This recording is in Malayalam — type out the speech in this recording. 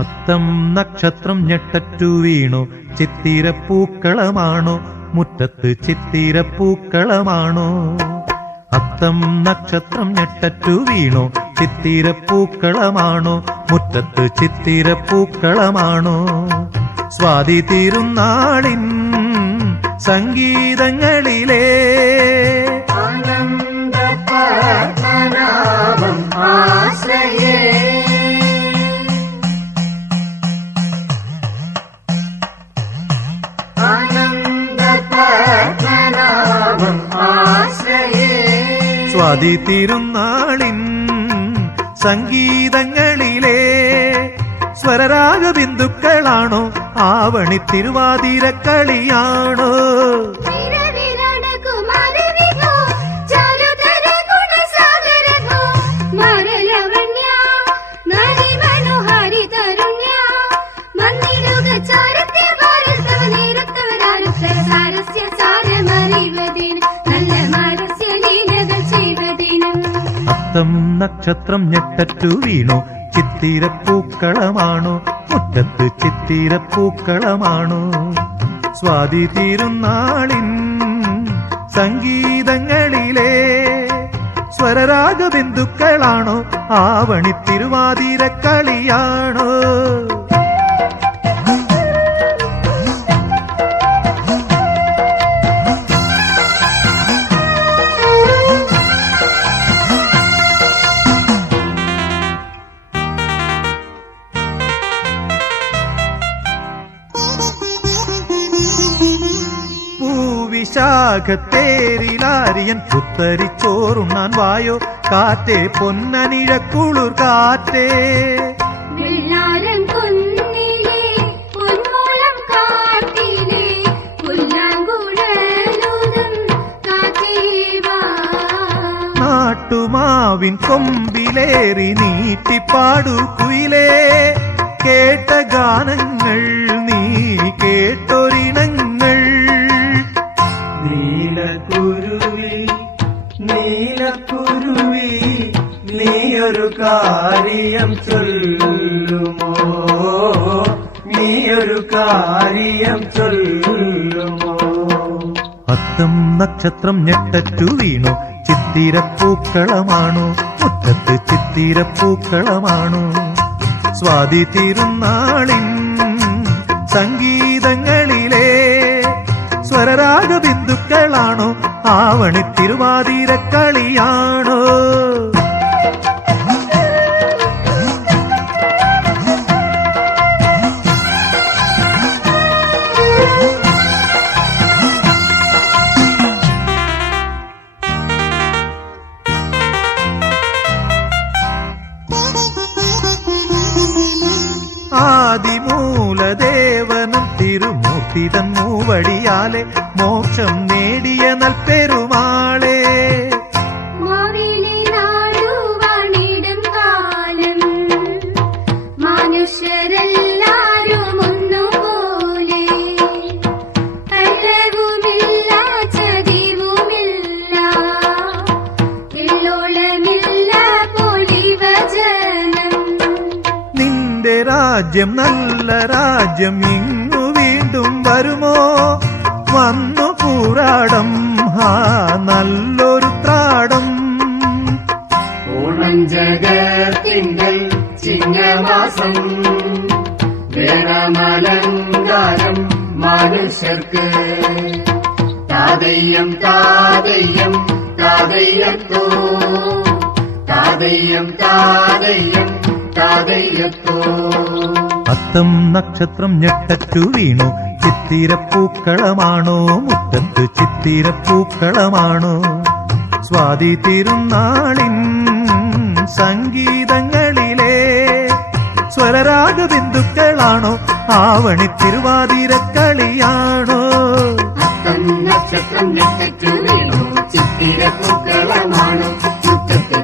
അത്തം നക്ഷത്രം ഞെട്ടറ്റു വീണു ചിത്തിരപ്പൂക്കളമാണോ മുറ്റത്ത് ചിത്തിരപ്പൂക്കളമാണോ? അത്തം നക്ഷത്രം ഞെട്ടറ്റു വീണു ചിത്തിരപ്പൂക്കളമാണോ മുറ്റത്ത് ചിത്തിരപ്പൂക്കളമാണോ? സ്വാതി തിരുനാളിൻ സംഗീതങ്ങളിലെ സ്വാതി തിരുനാളിൻ സംഗീതങ്ങളിലെ സ്വരരാഗ ബിന്ദുക്കളാണോ ആവണി തിരുവാതിരക്കളിയാണോ? അത്തം നക്ഷത്രം ഞെട്ടറ്റു വീണു ചിത്തിരപ്പൂക്കളമാണോ മുറ്റത്ത് ചിത്തിരപ്പൂക്കളമാണോ? സ്വാതി തിരുനാളിൻ സംഗീതങ്ങളിലെ സ്വരരാഗ ബിന്ദുക്കളാണോ ആവണി തിരുവാതിരക്കളിയാണോ? വിശാഖത്തേരിലാരിയൻ പുത്തരിച്ചോറുണ്ണാൻ വായോ കാറ്റേ പൊന്നനിഴക്കുളിർ കാറ്റേ. നാട്ടുമാവിൻ കൊമ്പിലേറി നീട്ടിപ്പാടു കുയിലേ കേട്ട ഗാനങ്ങൾ നീ കേട്ടൊരിണങ്ങൾ. നീലക്കുരുവി നീലക്കുരുവി നീയൊരു കാര്യം ചൊല്ലുമോ നീയൊരു കാര്യം ചൊല്ലുമോ? അത്തം നക്ഷത്രം ഞെട്ടറ്റു വീണു ചിത്തിരപ്പൂക്കളമാണോ മുറ്റത്ത് ചിത്തിരപ്പൂക്കളമാണോ? സ്വാതി തിരുനാളിൻ സംഗീതങ്ങളിലെ സ്വരരാഗ ബിന്ദുക്കളാണോ ആവണി തിരുവാതിരക്കളിയാണോ? ആദിമൂലദേവനും തിരുമൂർത്തിതൻ മൂവടിയാലെ മോക്ഷം നേടിയ നൽപെരുമാളെ. മനുഷ്യരെല്ലാരും ഒന്നുപോലെ കള്ളവുമില്ല ചതിവുമില്ല എല്ലോളമില്ല പൊലിവചനം. നിന്റെ രാജ്യം നല്ല രാജ്യം ഇങ്ങു വീണ്ടും വരുമോ? വന്നു പൂരാടം നല്ലൊരു ത്രാടം. ഓണം ജഗത്തിങ്കൽ ചിങ്ങമാസം വേണമലങ്കാരം മനുഷ്യർക്ക്. താതയ്യം താതയ്യം താതയ്യത്തോ താതയ്യം താതയ്യം താതയ്യത്തോ. അത്തം നക്ഷത്രം ഞെട്ടറ്റു വീണു ചിത്തിരപ്പൂക്കളമാണോ മുറ്റത്ത് ചിത്തിരപ്പൂക്കളമാണോ? സ്വാതി തിരുനാളിൻ സംഗീതങ്ങളിലെ സ്വരരാഗ ബിന്ദുക്കളാണോ ആവണി തിരുവാതിരക്കളിയാണോ? അത്തം നക്ഷത്രം ഞെട്ടറ്റു വീണു ചിത്തിരപ്പൂക്കളമാണോ മുറ്റത്ത്